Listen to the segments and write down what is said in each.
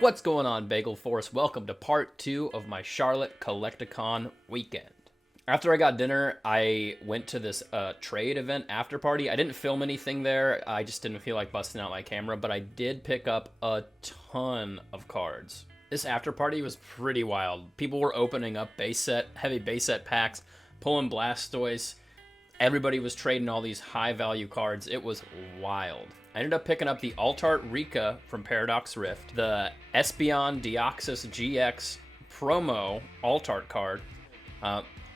What's going on, Bagel Force? Welcome to part 2 of my Charlotte Collecticon weekend. After I got dinner, I went to this trade event after party. I didn't film anything there. I just didn't feel like busting out my camera, but I did pick up a ton of cards. This after party was pretty wild. People were opening up heavy base set packs, pulling Blastoise. Everybody was trading all these high value cards. It was wild. I ended up picking up the Altart Rika from Paradox Rift, the Espeon Deoxys GX promo Altart card.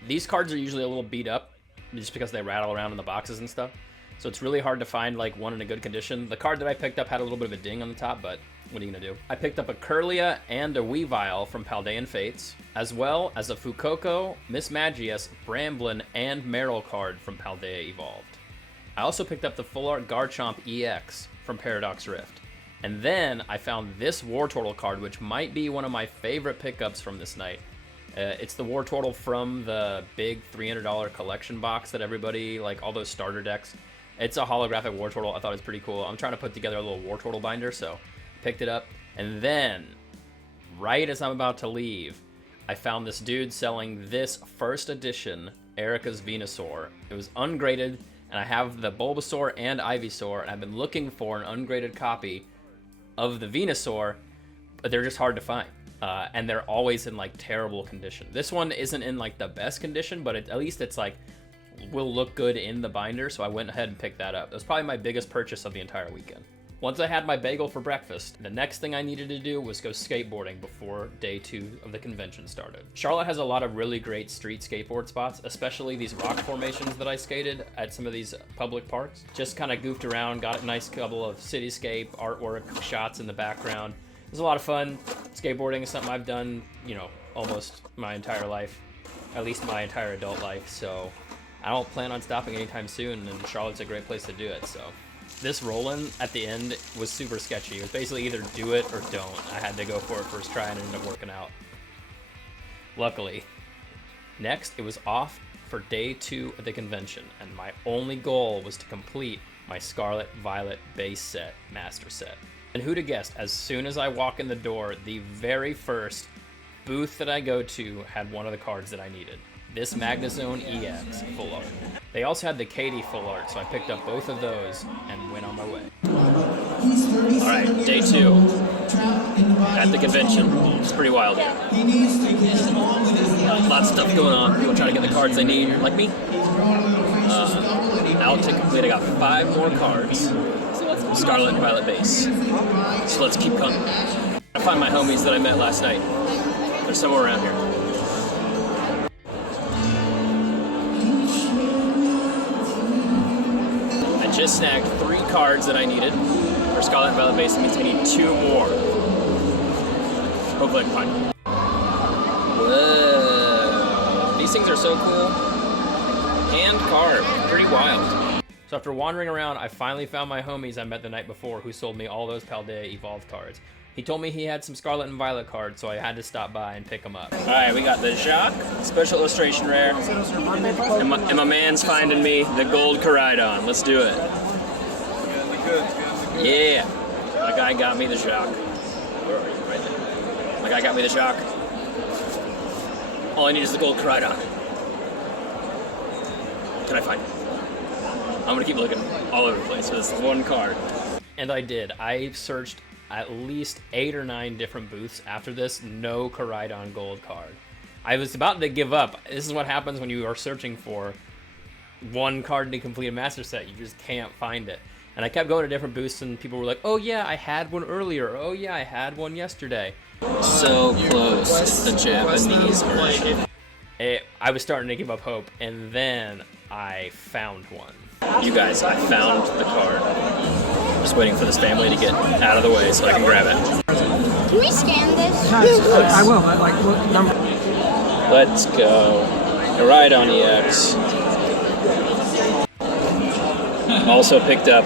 These cards are usually a little beat up just because they rattle around in the boxes and stuff. So it's really hard to find like one in a good condition. The card that I picked up had a little bit of a ding on the top, but what are you gonna do? I picked up a Kirlia and a Weavile from Paldean Fates, as well as a Fuecoco, Mismagius, Bramblin, and Marill card from Paldea Evolved. I also picked up the Full Art Garchomp EX from Paradox Rift. And then I found this Wartortle card, which might be one of my favorite pickups from this night. It's the Wartortle from the big $300 collection box that everybody, like all those starter decks. It's a holographic Wartortle. I thought it was pretty cool. I'm trying to put together a little Wartortle binder, so picked it up. And then, right as I'm about to leave, I found this dude selling this first edition Erica's Venusaur. It was ungraded, and I have the Bulbasaur and Ivysaur, and I've been looking for an ungraded copy of the Venusaur, but they're just hard to find. And they're always in like terrible condition. This one isn't in like the best condition, but at least it's like will look good in the binder, so I went ahead and picked that up. That was probably my biggest purchase of the entire weekend. Once I had my bagel for breakfast, the next thing I needed to do was go skateboarding before day 2 of the convention started. Charlotte has a lot of really great street skateboard spots, especially these rock formations that I skated at some of these public parks. Just kind of goofed around, got a nice couple of cityscape artwork shots in the background. It was a lot of fun. Skateboarding is something I've done, you know, almost my entire life, at least my entire adult life, so I don't plan on stopping anytime soon, and Charlotte's a great place to do it, so. This roll-in at the end was super sketchy. It was basically either do it or don't. I had to go for it first try and it ended up working out. Luckily. Next, it was off for day 2 of the convention, and my only goal was to complete my Scarlet Violet base set, master set. And who'd have guessed, as soon as I walk in the door, the very first booth that I go to had one of the cards that I needed. This Magnezone EX full art. They also had the Katie full art, so I picked up both of those and went on my way. Alright, day 2 at the convention. It's pretty wild here. Lots of stuff going on. People trying to get the cards they need, like me. Out to complete, I got 5 more cards. Scarlet and Violet base. So let's keep coming. I find my homies that I met last night. They're somewhere around here. Just snagged 3 cards that I needed for Scarlet and Violet base. That means I need 2 more. Hopefully I can find them. Whoa. These things are so cool. Hand carved. Pretty wild. So after wandering around, I finally found my homies I met the night before who sold me all those Paldea Evolved cards. He told me he had some Scarlet and Violet cards, so I had to stop by and pick them up. Alright, we got the Jacques, special illustration rare. And my man's finding me the gold Koraidon. Let's do it. Yeah. My guy got me the Jacques. Where are you? Right there. My guy got me the Jacques. All I need is the gold Koraidon. Can I find it? I'm gonna keep looking all over the place for this one card. And I did. I searched at least 8 or 9 different booths after this. No Koraidon gold card. I was about to give up. This is what happens when you are searching for one card to complete a master set. You just can't find it. And I kept going to different booths and people were like, oh yeah, I had one earlier. Oh yeah, I had one yesterday. So close to the Japanese version. I was starting to give up hope, and then I found one. You guys, I found the card. Just waiting for this family to get out of the way so I can grab it. Can we scan this? I will. What number? Let's go. Koraidon EX. Also picked up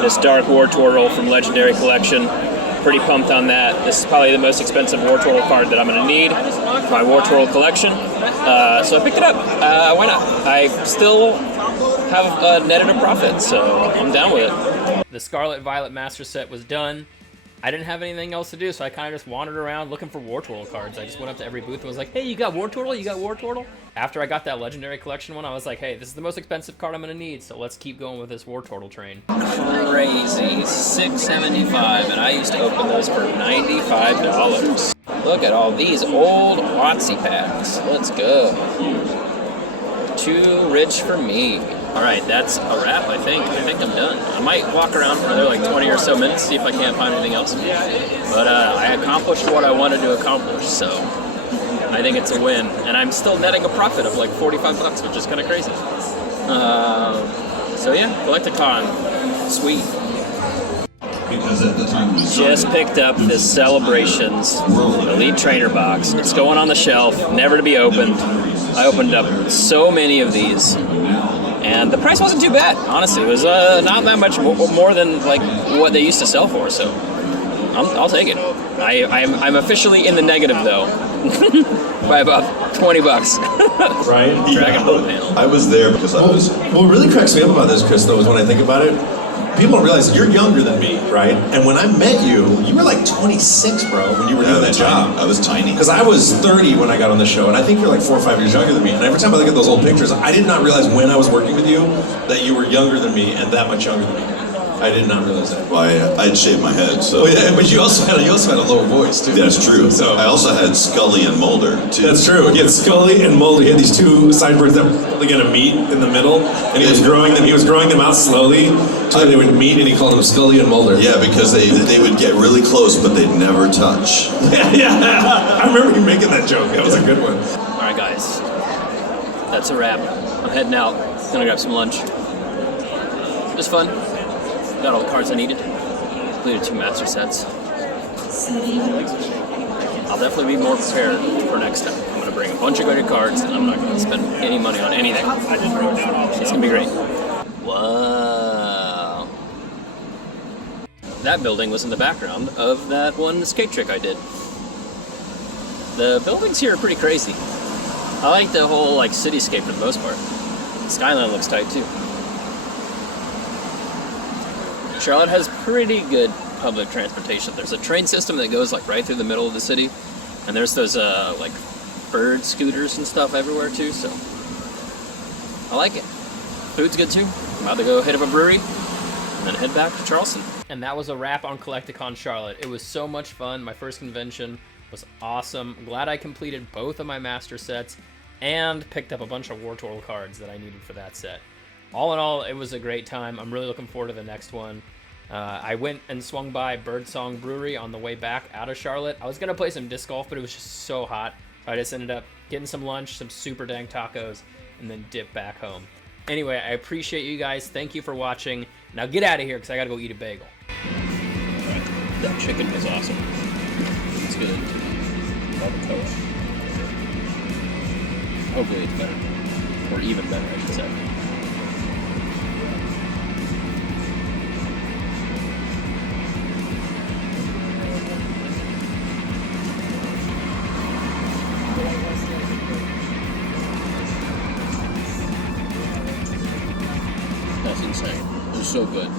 this Dark Wartortle from Legendary Collection. Pretty pumped on that. This is probably the most expensive Wartortle card that I'm going to need for my Wartortle collection. So I picked it up. Why not? I still have netted a profit, so I'm down with it. The Scarlet Violet Master Set was done. I didn't have anything else to do, so I kind of just wandered around looking for Wartortle cards. I just went up to every booth and was like, hey, you got Wartortle? You got Wartortle? After I got that Legendary Collection one, I was like, hey, this is the most expensive card I'm going to need, so let's keep going with this Wartortle train. Crazy. $6.75, and I used to open those for $95. Look at all these old WotC packs. Let's go. Too rich for me. All right, that's a wrap, I think. I think I'm done. I might walk around for another like 20 or so minutes, see if I can't find anything else. But I accomplished what I wanted to accomplish, so I think it's a win. And I'm still netting a profit of like 45 bucks, which is kind of crazy. So yeah, Collecticon, sweet. Because at the time we Just picked up this Celebrations Elite Trainer box. It's going on the shelf, never to be opened. I opened up so many of these. And the price wasn't too bad, honestly. It was not that much more than like what they used to sell for, so I'll take it. I'm officially in the negative though, by about 20 bucks. Right? Dragon Ball panel. I was there because I was. What really cracks me up about this, Chris, though, is when I think about it, people don't realize you're younger than me, right? And when I met you, you were like 26, bro, when you were doing that job. I was tiny. Because I was 30 when I got on the show, and I think you're like 4 or 5 years younger than me. And every time I look at those old pictures, I did not realize when I was working with you that you were younger than me and that much younger than me. I did not realize that. Well, I'd shaved my head, so. Oh, yeah, but you also had a low voice too. That's true. So I also had Scully and Mulder too. that's true. He had Scully and Mulder. He had these two sideburns that were probably going to meet in the middle, and he was growing them. He was growing them out slowly so they would meet, and he called them Scully and Mulder. Yeah, because they would get really close, but they'd never touch. Yeah. I remember you making that joke. That was a good one. All right, guys, that's a wrap. I'm heading out. Gonna grab some lunch. It was fun. Got all the cards I needed. Completed 2 master sets. I'll definitely be more prepared for next time. I'm gonna bring a bunch of graded cards, and I'm not gonna spend any money on anything. It's gonna be great. Wow. That building was in the background of that one skate trick I did. The buildings here are pretty crazy. I like the whole like cityscape for the most part. The skyline looks tight too. Charlotte has pretty good public transportation. There's a train system that goes like right through the middle of the city, and there's those like bird scooters and stuff everywhere too, so I like it. Food's good too. I'm about to go hit up a brewery and then head back to Charleston. And that was a wrap on Collecticon Charlotte. It was so much fun. My first convention was awesome. I'm glad I completed both of my master sets and picked up a bunch of Wartortle cards that I needed for that set. All in all, it was a great time. I'm really looking forward to the next one. I went and swung by Birdsong Brewery on the way back out of Charlotte. I was going to play some disc golf, but it was just so hot. So I just ended up getting some lunch, some super dang tacos, and then dip back home. Anyway, I appreciate you guys. Thank you for watching. Now get out of here because I got to go eat a bagel. That chicken was awesome. It's good. Love the toast. Hopefully it's better. Or even better, I should say. That's insane. It was so good.